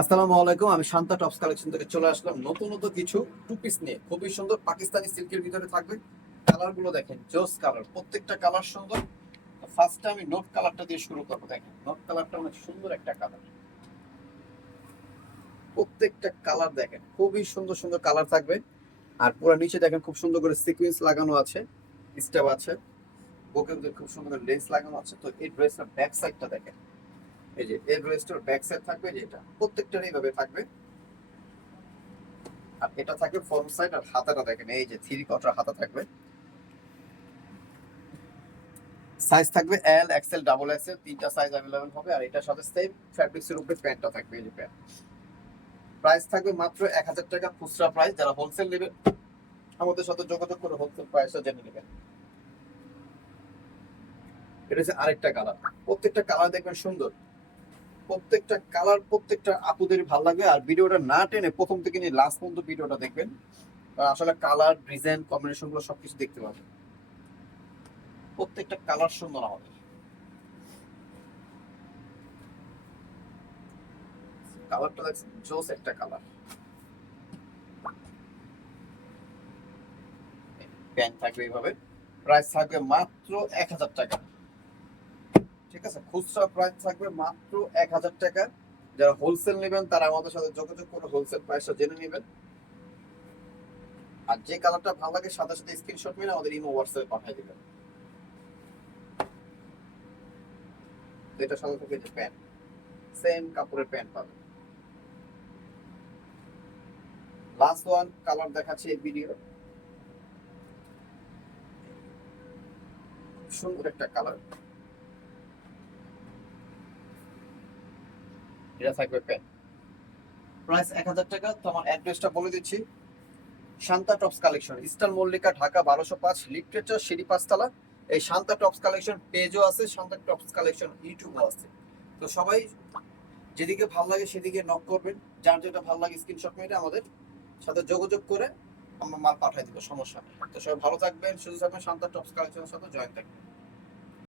আসসালামু আলাইকুম। আমি শান্তা টপস কালেকশন থেকে চলে আসলাম নতুন কিছু টু পিস নিয়ে। খুবই সুন্দর পাকিস্তানি সিল্কের ভিতরে থাকবে। কালার গুলো দেখেন, জোস কালার, প্রত্যেকটা কালার সুন্দর। ফার্স্টে আমি নোট কালারটা দিয়ে শুরু করবো। দেখেন নোট কালারটা অনেক সুন্দর একটা কালার। প্রত্যেকটা কালার দেখেন খুবই সুন্দর সুন্দর কালার থাকবে। আর পুরো নিচে দেখেন খুব সুন্দর করে সিকোয়েন্স লাগানো আছে, স্টেপ আছে, বুকের মধ্যে খুব সুন্দর করে লেস লাগানো আছে। তো এই ড্রেসটার ব্যাক সাইডটা দেখেন, এই যে এই ড্রেসটার ব্যাক সাইড থাকবে, যেটা প্রত্যেকটার এইভাবে থাকবে। আর এটা থাকবে ফ্রন্ট সাইড। আর হাতাটা দেখেন, এই যে থ্রি কোয়ার্টার হাতা থাকবে। সাইজ থাকবে এল এক্সএল ডাবল এক্সএল, তিনটা সাইজ अवेलेबल হবে। আর এটার সাথে সেম ফ্যাব্রিক্স এর উপরে প্যান্টটা থাকবে, এই যে প্যান্ট। প্রাইস থাকবে মাত্র 1000 টাকা খুচরা প্রাইস। যারা হোলসেল নেবেন আমাদের সাথে যোগাযোগ করে হোলসেল প্রাইসটা জেনে নেবেন। এটা হচ্ছে আরেকটা কালার। প্রত্যেকটা কালার দেখবেন সুন্দর, প্রত্যেকটা কালার প্রত্যেকটা আপুদের ভালো লাগবে। আর ভিডিওটা না টেনে প্রথম থেকে নিয়ে লাস্ট পর্যন্ত ভিডিওটা দেখবেন। আসলে কালার ডিজাইন কম্বিনেশন গুলো সবকিছু দেখতে পাবেন। প্রত্যেকটা কালার সুন্দর আমাদের। কালারটা দেখছেন, জোস একটা কালার। প্যান্ট থাকবে এইভাবে। প্রাইস থাকবে মাত্র 1000 টাকা। ঠিক আছে, খুচরা প্রাইস থাকবে মাত্র 1000 টাকা। যারা হোলসেল নেবেন তারা আমাদের সাথে যোগাযোগ করে হোলসেল প্রাইসটা জেনে নেবেন। আর যে কালারটা ভালো লাগে সাথে সাথে স্ক্রিনশট মেরে আমাদের ইমো হোয়াটসঅ্যাপে পাঠিয়ে দিবেন। যেটা সাথে থাকে যে প্যান্ট, সেম কাপড়ের প্যান্ট পাবেন। লাস্ট ওয়ান কালার দেখাচ্ছি এই ভিডিও। সুন্দর একটা কালার, এটা থাকবে প্যান্ট। প্রাইস 1000 টাকা। তো আমার অ্যাড্রেসটা বলে দিচ্ছি। Shanta tops collection, eastern Mallika, Dhaka 1205, literature সিঁড়ি 5 তলা। এই শান্তা টপস কালেকশন পেজও আছে, শান্তা টপস কালেকশন ইউটিউবও আছে। তো সবাই যেদিকে ভালো লাগে সেদিকে নক করবেন। যার যেটা ভালো লাগে স্ক্রিনশট মেরে আমাদের সাথে যোগাযোগ করে আমরা মাল পাঠিয়ে দিব, সমস্যা নেই। তো সবাই ভালো থাকবেন, সুস্থ থাকবেন, শান্তা টপস কালেকশনের সাথে জয়েন থাকবেন।